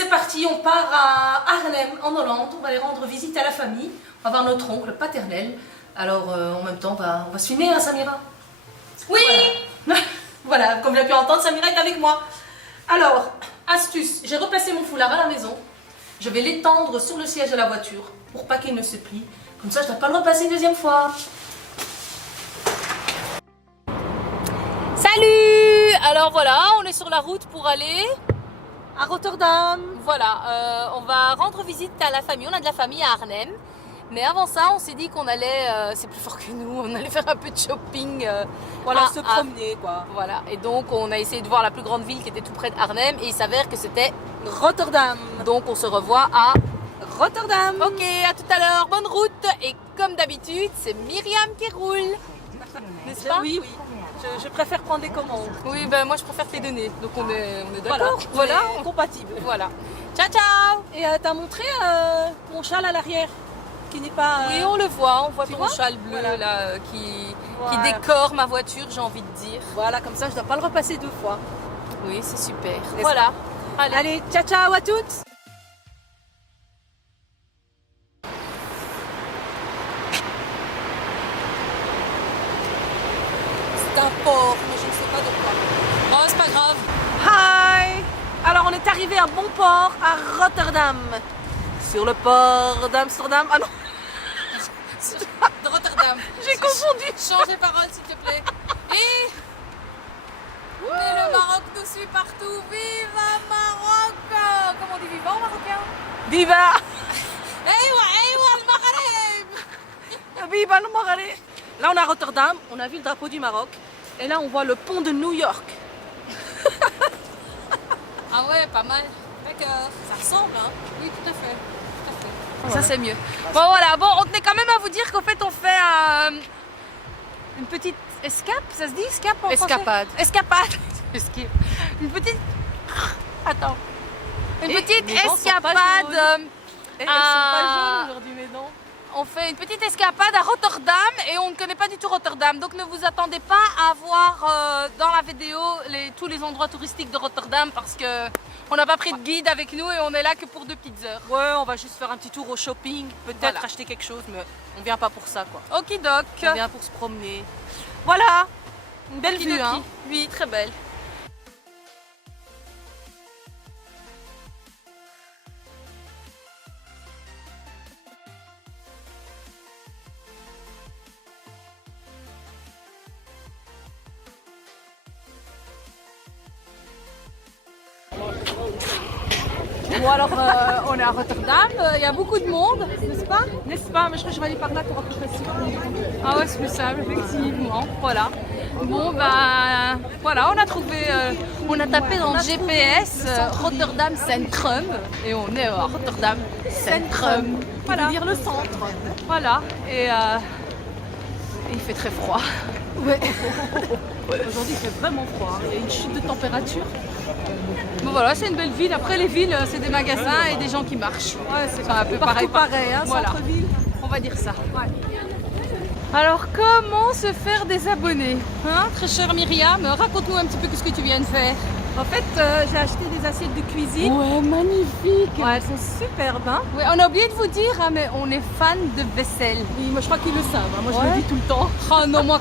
c'est parti, on part à Arnhem, en Hollande. On va aller rendre visite à la famille. On va voir notre oncle paternel. Alors, en même temps, on va se filmer, hein, Samira? Oui. Voilà. Voilà, comme j'ai pu entendre, Samira est avec moi. Alors, astuce, j'ai replacé mon foulard à la maison. Je vais l'étendre sur le siège de la voiture pour pas qu'il ne se plie. Comme ça, je ne dois pas le repasser une deuxième fois. Salut! Alors voilà, on est sur la route pour aller À Rotterdam. Voilà, on va rendre visite à la famille. On a de la famille à Arnhem. Mais avant ça, on s'est dit qu'on allait, c'est plus fort que nous, on allait faire un peu de shopping. Voilà, se promener quoi. Voilà, et donc on a essayé de voir la plus grande ville qui était tout près d'Arnhem et il s'avère que c'était Rotterdam. Donc on se revoit à Rotterdam. Ok, à tout à l'heure, bonne route. Et comme d'habitude, c'est Myriam qui roule. N'est-ce pas? Oui, oui. Je préfère prendre les commandes. Oui, ben moi je préfère te les donner. Donc on est d'accord. Voilà, compatible. Voilà. Ciao, ciao. Et t'as montré mon châle à l'arrière qui n'est pas... Oui, on le voit. On voit ton vois châle bleu voilà. là qui Voilà. décore ma voiture, j'ai envie de dire. Voilà, comme ça je dois pas le repasser deux fois. Oui, c'est super. N'est-ce Voilà. Allez, ciao ciao à toutes. C'est un port, mais je ne sais pas de quoi. Oh, c'est pas grave. Hi. Alors on est arrivé à bon port à Rotterdam. Sur le port d'Amsterdam. Ah non, De Rotterdam. j'ai confondu. Change les paroles, s'il te plaît. Et... Mais le Maroc nous suit partout. Viva Maroc! Comment on dit vivant en marocain? Viva. Ewa, le Maghreb! Viva le Maroc. Là on est à Rotterdam, on a vu le drapeau du Maroc. Et là on voit le pont de New York. Ah ouais, pas mal. D'accord. Ça ressemble, hein? Oui, tout à fait. Tout à fait. Ça, c'est mieux. Bon, voilà. Bon, on tenait quand même à vous dire qu'en fait, on fait une petite escape. Ça se dit escape en français? Escapade. Escapade. Une petite... Attends. Une petite les dents sont pas escapade. jaunes. Elles sont pas Ah. jaunes aujourd'hui mes dents. On fait une petite escapade à Rotterdam et on ne connaît pas du tout Rotterdam. Donc ne vous attendez pas à voir dans la vidéo tous les endroits touristiques de Rotterdam parce que on n'a pas pris de guide avec nous et on est là que pour 2 petites heures. Ouais, on va juste faire un petit tour au shopping, peut-être Voilà. acheter quelque chose, mais on vient pas pour ça quoi. Okidoc. On vient pour se promener. Voilà, une belle vue Okidoki. hein. Oui, très belle. Bon alors on est à Rotterdam, il y a beaucoup de monde, n'est-ce pas? N'est-ce pas? Mais je crois que je vais aller par là pour être plus facile. Ah ouais, c'est plus simple, effectivement. Voilà. Bon, ben voilà, on a trouvé, on a tapé dans le GPS Rotterdam Centrum et on est à Rotterdam Centrum. Voilà. Dire le centre. Voilà. Et il fait très froid. Ouais. Aujourd'hui il fait vraiment froid, hein. Il y a une chute de température. Bon voilà, c'est une belle ville. Après les villes, c'est des magasins et des gens qui marchent. Ouais, c'est un peu partout pareil. pareil, hein, Voilà. centre-ville. On va dire ça. Alors, comment se faire des abonnés, hein, très chère Myriam? Raconte-nous un petit peu ce que tu viens de faire. En fait, j'ai acheté des assiettes de cuisine. Ouais, magnifique. Ouais, elles sont superbes, hein. Ouais, on a oublié de vous dire, hein, mais on est fan de vaisselle. Oui, moi je crois qu'ils le savent, hein. Moi je Ouais. le dis tout le temps. Oh non, moi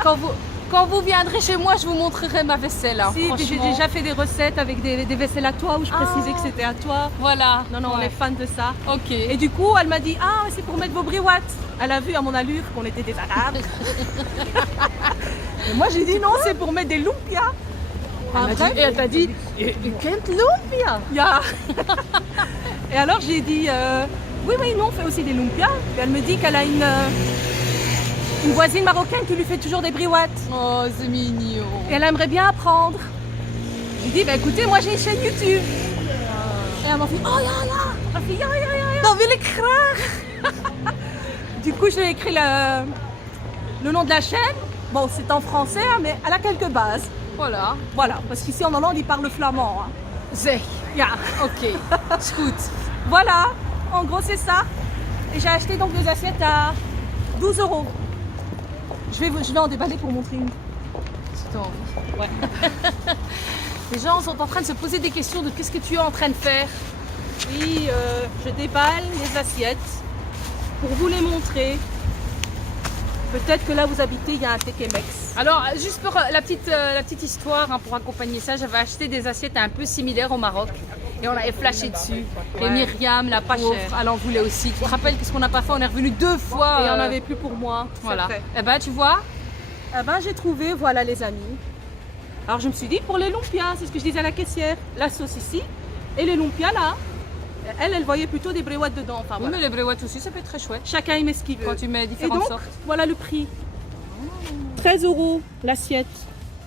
quand vous viendrez chez moi, je vous montrerai ma vaisselle. Hein, Si, puis j'ai franchement. déjà fait des recettes avec des vaisselles à toi où je précisais que c'était à toi. Voilà. Non, non, on Ouais. est fan de ça. Ok. Et du coup, elle m'a dit, ah, c'est pour mettre vos briouates. Elle a vu à mon allure qu'on était des Arabes. Et moi, j'ai dit, non, c'est pour mettre des lumpias. Elle m'a dit, et quelle lumpia yeah. Et alors, j'ai dit, oui, oui, nous, on fait aussi des lumpias. Puis elle me dit qu'elle a une voisine marocaine qui lui fait toujours des briouates. Oh, c'est mignon. Et elle aimerait bien apprendre. J'ai dit, bah écoutez, moi j'ai une chaîne YouTube. Et elle m'a fait, oh ya ya. Elle m'a fait, ya ya ya ya. Dan wil ik graag. Du coup, je lui ai écrit le nom de la chaîne. Bon, c'est en français, hein, mais elle a quelques bases. Voilà. Voilà, parce qu'ici en Hollande, ils parlent flamand. Hein. Zeg. Ja. Ok. C'est goed. Voilà, en gros, c'est ça. Et j'ai acheté donc 2 assiettes à 12 €. Je vais en déballer pour montrer une. Si t'as envie. Ouais. Les gens sont en train de se poser des questions de qu'est-ce que tu es en train de faire. Oui, je déballe les assiettes pour vous les montrer. Peut-être que là vous habitez, il y a un Tekemex. Alors, juste pour la petite histoire, hein, pour accompagner ça, j'avais acheté des assiettes un peu similaires au Maroc. Et on avait flashé dessus. Et Myriam, la pauvre, elle en voulait aussi. Tu te rappelles qu'est-ce qu'on n'a pas fait? On est revenu 2 fois. Et il n'y en avait plus pour moi. Voilà. Et ben tu vois. Eh ben j'ai trouvé, voilà les amis. Alors je me suis dit pour les lumpias, c'est ce que je disais à la caissière. La sauce ici et les lumpias là. Elle voyait plutôt des bréouettes dedans. Enfin, Oui, voilà. mais les bréouettes aussi, ça peut être très chouette. Chacun y met ce qu'il veut. Quand tu mets Et différentes donc, sortes. voilà le prix. 13 € l'assiette.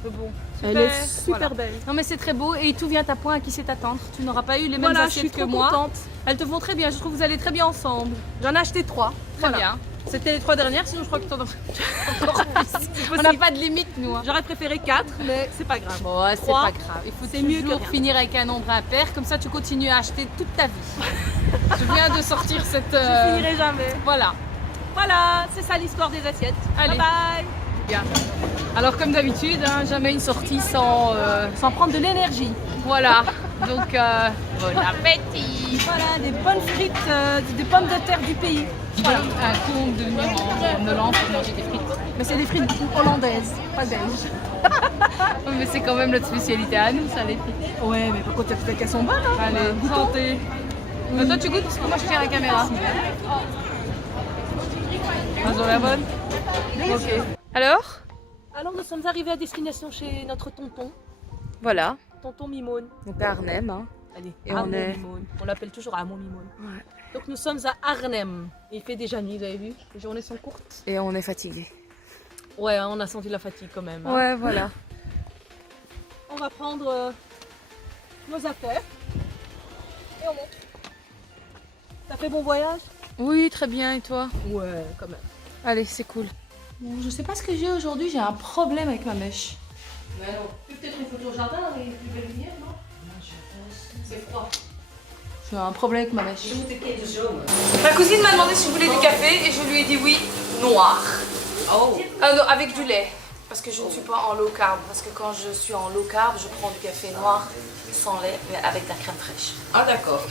Bon, Elle est super belle. Non mais c'est très beau et tout vient à point à qui sait t'attendre. Tu n'auras pas eu les mêmes Voilà, je suis assiettes que trop moi. contente. Elles te vont très bien, je trouve que vous allez très bien ensemble. J'en ai acheté 3. Très bien. C'était les 3 dernières, sinon je crois que t'en as encore plus. On n'a pas de limite nous. Hein. J'aurais préféré 4, mais c'est pas grave. Bon, ouais, c'est Trois, pas grave. Il faut c'est mieux que toujours rien. finir avec un nombre impair, comme ça tu continues à acheter toute ta vie. Je viens de sortir cette... Je finirai jamais. Voilà. Voilà, c'est ça l'histoire des assiettes. Allez. Bye bye. Bien. Alors comme d'habitude, hein, jamais une sortie sans prendre de l'énergie. Voilà. Donc bon appétit. Voilà, des bonnes frites, des pommes de terre du pays. Voilà. Un coup on de venir en Hollande pour manger des frites. Mais c'est des frites hollandaises, pas belges. Oui, mais c'est quand même notre spécialité à nous, ça les frites. Ouais, mais par contre, peut-être qu'elles sont bonnes. Hein. Allez, santé. Toi tu goûtes parce que moi je tiens la caméra. Elles ont la bonne. Ok. Alors? Alors, nous sommes arrivés à destination chez notre tonton, Voilà. tonton Mimone. Donc à Arnhem. Hein. Allez, Et Arnhem on est- Mimone. On l'appelle toujours Armand Mimone. Ouais. Donc, nous sommes à Arnhem. Il fait déjà nuit, vous avez vu? Les journées sont courtes. Et on est fatigué. Ouais, on a senti la fatigue quand même. Hein. Ouais, voilà. On va prendre nos affaires et on monte. Ça fait bon voyage? Oui, très bien. Et toi? Ouais, quand même. Allez, c'est cool. Bon, je sais pas ce que j'ai aujourd'hui, j'ai un problème avec ma mèche. Mais non. Peut-être une photo au jardin avec une belle lumière, non? C'est froid. J'ai un problème avec ma mèche. Ma cousine m'a demandé si je voulais du café et je lui ai dit oui, noir. Oh. Non, avec du lait. Parce que je ne suis pas en low carb. Parce que quand je suis en low carb, je prends du café noir sans lait, mais avec de la crème fraîche. Ah, d'accord.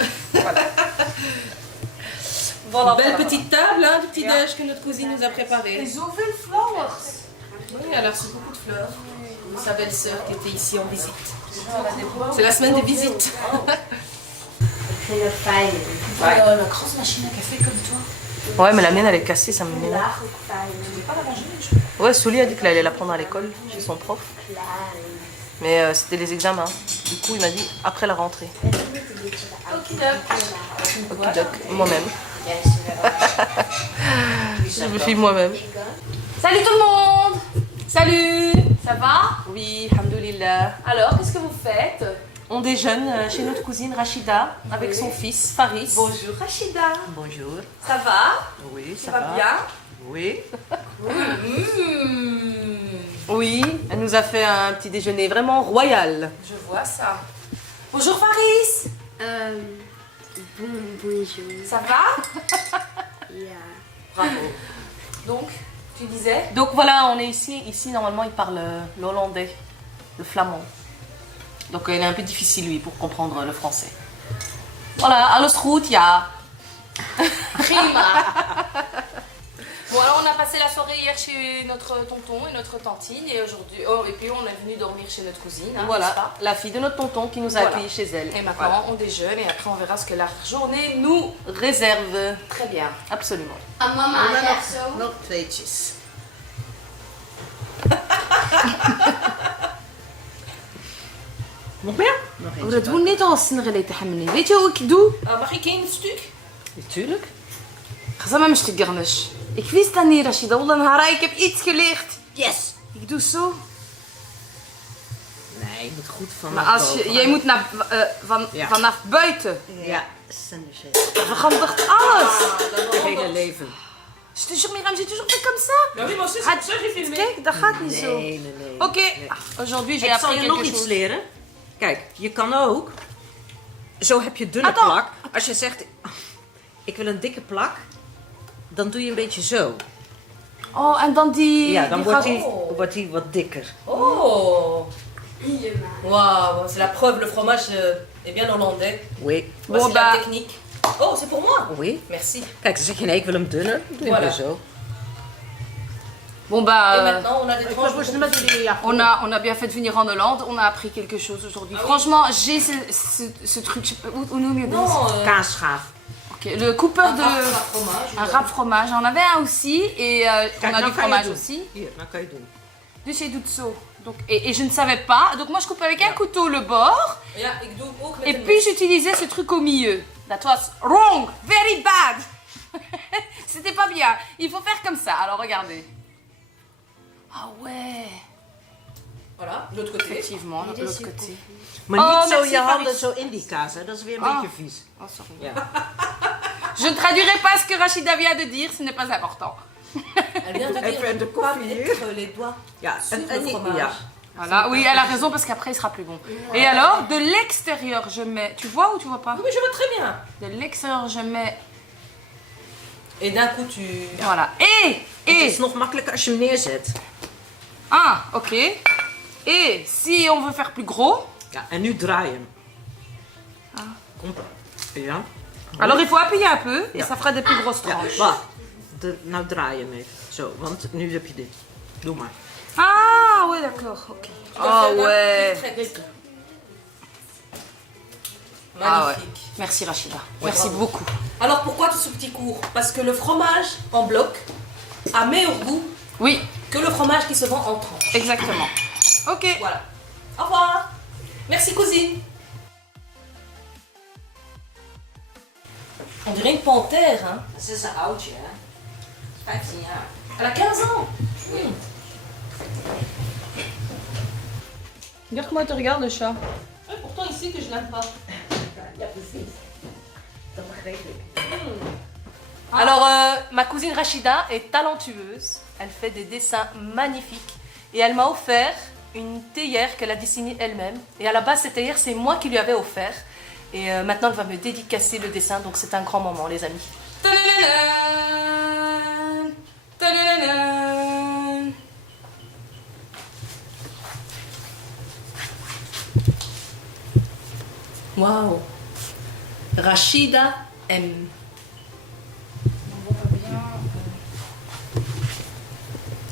Voilà. Belle petite table, hein, du petit déj que notre cousine nous a préparé. Les oven flowers. Oui, elle a reçu beaucoup de fleurs. Sa belle-sœur qui était ici en visite. C'est la semaine des visites. Ouais, la grosse machine à café comme toi. Ouais, mais la mienne elle est cassée, ça me m'énerve. Ouais, Souli a dit qu'elle allait la prendre à l'école chez son prof. Mais c'était les examens. Du coup, il m'a dit après la rentrée. Okidoc, moi-même. Je me suis moi-même. Salut tout le monde. Salut. Ça va? Oui, alhamdoulilah. Alors, qu'est-ce que vous faites? On déjeune chez notre cousine Rachida avec son fils Faris. Bonjour Rachida. Bonjour. Ça va? Oui, ça Ça va bien? Oui. Oui, elle nous a fait un petit déjeuner vraiment royal. Je vois ça. Bonjour Faris. Bonjour. Ça va? Bravo. Donc, tu disais? Donc voilà, on est ici. Ici, normalement, il parle l'hollandais, le flamand. Donc il est un peu difficile, lui, pour comprendre le français. Voilà, alles goed, ja. Prima. Bon, alors on a passé la soirée hier chez notre tonton et notre tantine et aujourd'hui, et puis on est venu dormir chez notre cousine. Hein, n'est-ce Voilà, pas? la fille de notre tonton qui nous a Voilà. accueillis chez elle. Et maintenant Voilà. on déjeune et après on verra ce que la journée nous. Réserve. Très bien. Absolument. Mama, zo. Nog tweetjes. Nog meer? Nog Oh, eentje. dat doen niet als snelle تحملني. Weet je hoe ik doe? Mag ik één stuk? Natuurlijk. Ga maar een stuk garnish. Ik wist dat niet, Rashida. Wallah, Nahara, ik heb iets geleerd. Yes. Ik doe zo. Nee, je moet goed van. Maar als je, jij moet naar, Ja. vanaf buiten. Ja, Sanders Verandert alles. je hele leven. Je te jure, Myriam, j'ai toujours fait comme ça. Ja, oui, maar zus, Gaat- zus heeft filmé. Kijk, dat gaat niet zo. Nee, nee, nee. Oké, Nee. aujourd'hui j'ai Ik zal appris je nog quelque iets chose. leren. Kijk, je kan ook. Zo heb je dunne Attends. plak. Als je zegt, ik wil een dikke plak, dan doe je een beetje zo. Oh, en dan die... Ja, dan die wordt gaat- wordt die wat dikker. Oh! Waouh, c'est la preuve, le fromage et bien hollandais. Oui. Voici Bon, la bah- technique. Oh, c'est pour moi. Oui. Merci. Kijk, ze zeggen nee, ik wil hem dunner. Doe Voilà. voilà. Zo. Bon bah, Et maintenant, on a des tranches. on a bien fait de venir en Hollande. On a appris quelque chose aujourd'hui. Ah oui. Franchement, j'ai ce truc. Je sais pas, où nous mieux Non, Kaasschaaf. Ok, le coupeur un de rap fromage. un rap fromage. On avait un aussi et on a nou du kan je fromage doen. aussi. Hier, nou kan je doen. De chez Dutso. Donc et je ne savais pas. Donc moi je coupe avec un couteau le bord Ja, ik doe ook met et een puis mes. j'utilisais ce truc au milieu. That was wrong, very bad. C'était pas bien. Il faut faire comme ça. Alors regardez. Ah ouais. Voilà, de l'autre côté. Effectivement, de l'autre côté. Maar Oh, niet zo merci, je handen Paris. zo in die kaas, hè. Dat is weer een Oh. beetje vies. Oh, sorry. Ja. Je ne traduirai pas ce que Rachida vient de dire, ce n'est pas important. Elle vient de dire Even de pas koffie. mettre les doigts Ja, sur en le niet- fromage. ja. Voilà, oui, elle a raison parce qu'après il sera plus bon. Et alors, de l'extérieur, je mets. Tu vois ou tu vois pas? Oui, mais je vois très bien. De l'extérieur, je mets. Et d'un coup, tu... Voilà. Het is Et. nog makkelijker als je hem neerzet. Ah, ok. Et si on veut faire plus gros, Ja, en nu draai je hem. Ah. Komt. Ja. alors il faut appuyer un peu et Ja. ça fera des plus grosses Ja, tranches. wacht. Nou draai je hem even. Zo, want nu heb je dit. Doe maar. Ah, ouais, d'accord, ok. Ah, ouais. Magnifique. Ah, ouais. Merci Rachida. Merci bravo. beaucoup. Alors, pourquoi tout ce petit cours? Parce que le fromage en bloc a meilleur goût Oui, que le fromage qui se vend en tranches. exactement. Ok. Voilà. Au revoir. Merci, cousine. On dirait une panthère, hein. Ze is een oudje, hè? 15 jaar. Elle a 15 ans. Regarde comment elle te regarde le chat. Ouais, pourtant, ici, que je l'aime pas. Ja, precies. Dat begreep ik. Alors, ma cousine Rachida est talentueuse. Elle fait des dessins magnifiques. Et elle m'a offert une théière qu'elle a dessinée elle-même. Et à la base, cette théière, c'est moi qui lui avais offert. Et maintenant, elle va me dédicacer le dessin. Donc, c'est un grand moment, les amis. Tadadadam, tadadadam. Waouh. Rachida M.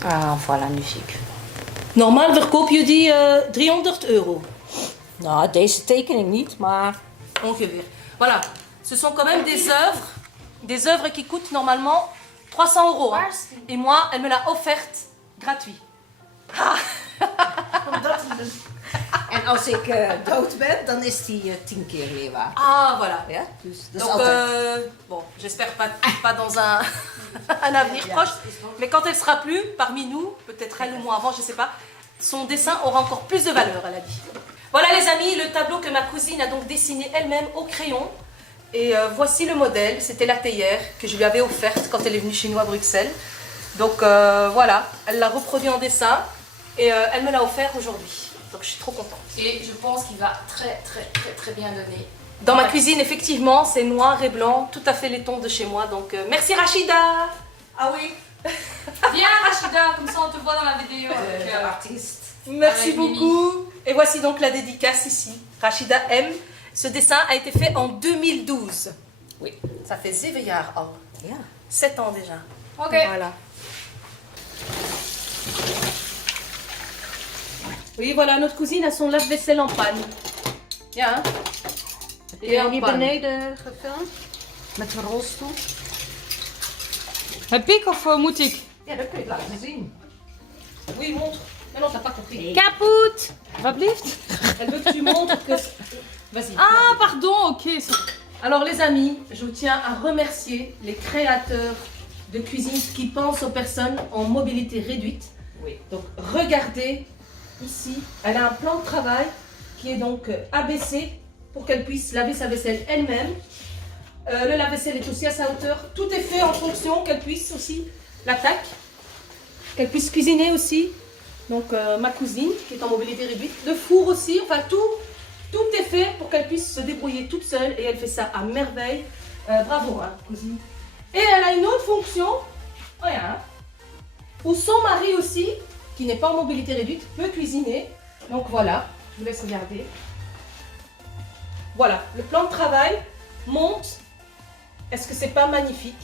Ah, voilà, magnifique. Normaal verkoop je die €300. Nou, deze tekening niet, maar... Ongeveer. Voilà. Ce sont quand même des œuvres qui coûtent normalement 300 €. Hein. Et moi, elle me l'a offerte gratuit. En als ik dood ben, dan is die 10 keer meer waard. Ah, voilà. Ja? Dus dat is Donc, altijd... bon, j'espère pas dans un, un avenir proche, mais quand elle sera plus parmi nous, peut-être elle ou moi avant, je sais pas, son dessin aura encore plus de valeur, elle a dit. Voilà les amis, le tableau que ma cousine a donc dessiné elle-même au crayon. Et voici le modèle, c'était la théière que je lui avais offerte quand elle est venue chez nous à Bruxelles. Donc voilà, elle l'a reproduit en dessin et elle me l'a offert aujourd'hui. Donc je suis trop contente. Et je pense qu'il va très bien donner. Dans ma cuisine, effectivement, c'est noir et blanc, tout à fait les tons de chez moi. Donc, merci Rachida. Ah oui, Viens Rachida, comme ça on te voit dans la vidéo. de artiest. Merci Avec Mimi. beaucoup. Et voici donc la dédicace ici. Rachida M. Ce dessin a été fait en 2012. Oui. Ça fait 7 jaar al. Ja. 7 ans déjà. Ok. Voilà. Oui, voilà, notre cousine a son lave-vaisselle en panne. Ja, hein? Heb Ja, jij hier pan. beneden gefilmd? Met de rolstoel? Heb ik of moet ik? Ja, dat kun je laten zien. Oui, montre. Mais non, t'as pas compris. Kaput! Wat blieft? Elle veut que tu montres que... Vas-y. Ah, pardon, ok. Sorry. Alors les amis, je tiens à remercier les créateurs de cuisine qui pensent aux personnes en mobilité réduite. Oui. Donc regardez ici, elle a un plan de travail qui est donc abaissé pour qu'elle puisse laver sa vaisselle elle-même. Le lave-vaisselle est aussi à sa hauteur. Tout est fait en fonction qu'elle puisse aussi l'attaque, qu'elle puisse cuisiner aussi. Donc ma cousine qui est en mobilité réduite, le four aussi, enfin tout est fait pour qu'elle puisse se débrouiller toute seule et elle fait ça à merveille. Bravo hein, cousine. Et elle a une autre fonction, regarde, où son mari aussi, qui n'est pas en mobilité réduite, peut cuisiner. Donc voilà, je vous laisse regarder. voilà, le plan de travail monte. Est-ce que c'est pas magnifique?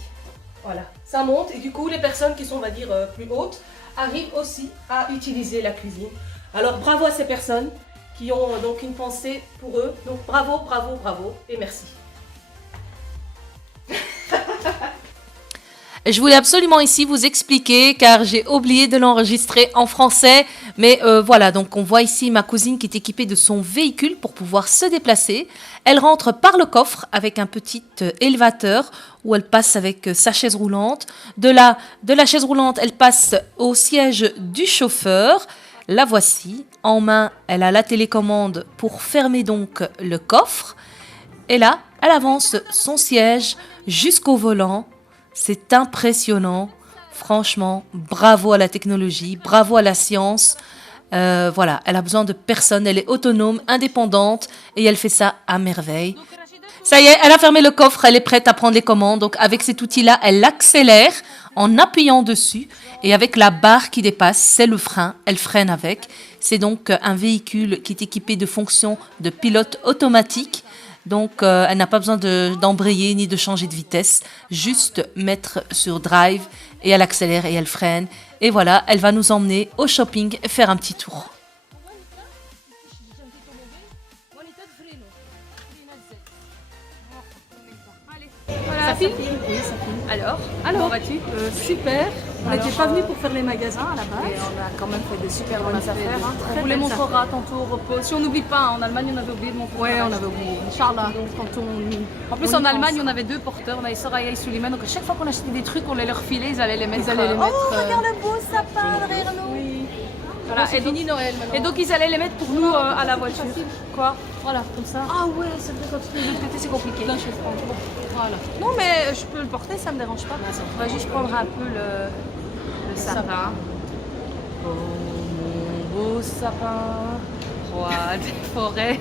Voilà, ça monte et du coup les personnes qui sont, on va dire, plus hautes arrivent aussi à utiliser la cuisine. Alors bravo à ces personnes qui ont donc une pensée pour eux. Donc bravo, bravo, bravo et merci. Je voulais absolument ici vous expliquer car j'ai oublié de l'enregistrer en français. Mais voilà, donc on voit ici ma cousine qui est équipée de son véhicule pour pouvoir se déplacer. Elle rentre par le coffre avec un petit élévateur où elle passe avec sa chaise roulante. De la chaise roulante, elle passe au siège du chauffeur. La voici. En main, elle a la télécommande pour fermer donc le coffre. Et là, elle avance son siège jusqu'au volant. C'est impressionnant. Franchement, bravo à la technologie, bravo à la science. Voilà, elle a besoin de personne, elle est autonome, indépendante et elle fait ça à merveille. Ça y est, elle a fermé le coffre, elle est prête à prendre les commandes. Donc avec cet outil-là, elle accélère en appuyant dessus et avec la barre qui dépasse, c'est le frein, elle freine avec. C'est donc un véhicule qui est équipé de fonctions de pilote automatique. Donc, elle n'a pas besoin d'embrayer ni de changer de vitesse. Juste mettre sur drive et elle accélère et elle freine. Et voilà, elle va nous emmener au shopping et faire un petit tour. Voilà, ça filme. Oui, ça filme. Alors, comment vas-tu? Super. On n'était pas venus pour faire les magasins à la base. Et on a quand même fait des super bonnes affaires. On vous les montrera tantôt au repos. Si on n'oublie pas, en Allemagne, on avait oublié de montrer. Ouais, on avait oublié. Inch'Allah. En plus, on en y Allemagne, pense. on avait 2 porteurs. On avait Soraya et Suleiman. Donc, à chaque fois qu'on achetait des trucs, on les leur filait. Ils allaient les mettre. Oh, regarde le beau sapin derrière nous. Oui. Voilà. C'est fini Noël maintenant. Et donc, ils allaient les mettre pour nous à la voiture. Quoi? Voilà, comme ça. Ah ouais, c'est vrai, quand tu es de l'autre côté, c'est compliqué. Plein de choses. Voilà. Non, mais je peux le porter, ça me dérange pas. On va juste prendre un peu le sapin. Oh, mon beau sapin, roi des forêts.